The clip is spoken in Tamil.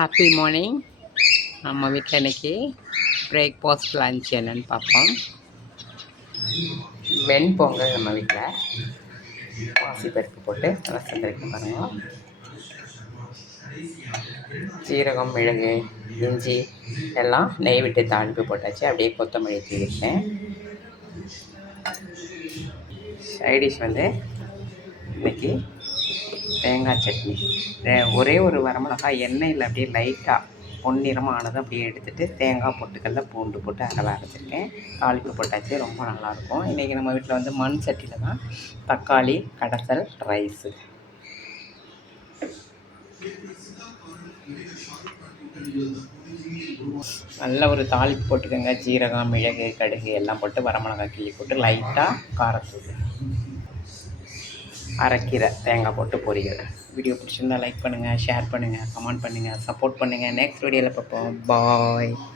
Happy morning. நம்ம வீட்டில் இன்றைக்கி பிரேக்ஃபாஸ்ட் லன்ச் என்னென்னு பார்ப்போம். வெண்பொங்கல் நம்ம வீட்டில் பாசிப்பருப்பு போட்டு ரசம் கிடைக்கும் பாருங்கள். சீரகம், மிளகு, இஞ்சி எல்லாம் நெய் விட்டு தாளிப்பு போட்டாச்சு. அப்படியே கொத்தமல்லி தூவிட்டேன். சைடிஷ் இன்றைக்கி தேங்காய் சட்னி. ஒரே ஒரு வரமிளகாய் எண்ணெயில் அப்படியே லைட்டாக பொன்னிறமாக ஆனதும் அப்படியே எடுத்துகிட்டு தேங்காய் பொட்டுக்கல்ல பூண்டு போட்டு அரைச்சிருக்கேன். தாளிப்பு போட்டாச்சு. ரொம்ப நல்லாயிருக்கும். இன்றைக்கி நம்ம வீட்டில் மண் சட்டியில் தான் தக்காளி கடைசல் ரைஸு. நல்ல ஒரு தாளிப்பு போட்டுக்கோங்க. ஜீரகம், மிளகு, கடுகு எல்லாம் போட்டு வரமிளகாய் கிள்ளி போட்டு லைட்டாக காரத்தூள், அரைக்கீரை தேங்காய் போட்டு பொரியல். வீடியோ பிடிச்சிருந்தால் லைக் பண்ணுங்கள், ஷேர் பண்ணுங்கள், கமெண்ட் பண்ணுங்கள், சப்போர்ட் பண்ணுங்கள். நெக்ஸ்ட் வீடியோவில் பார்ப்போம். பாய்.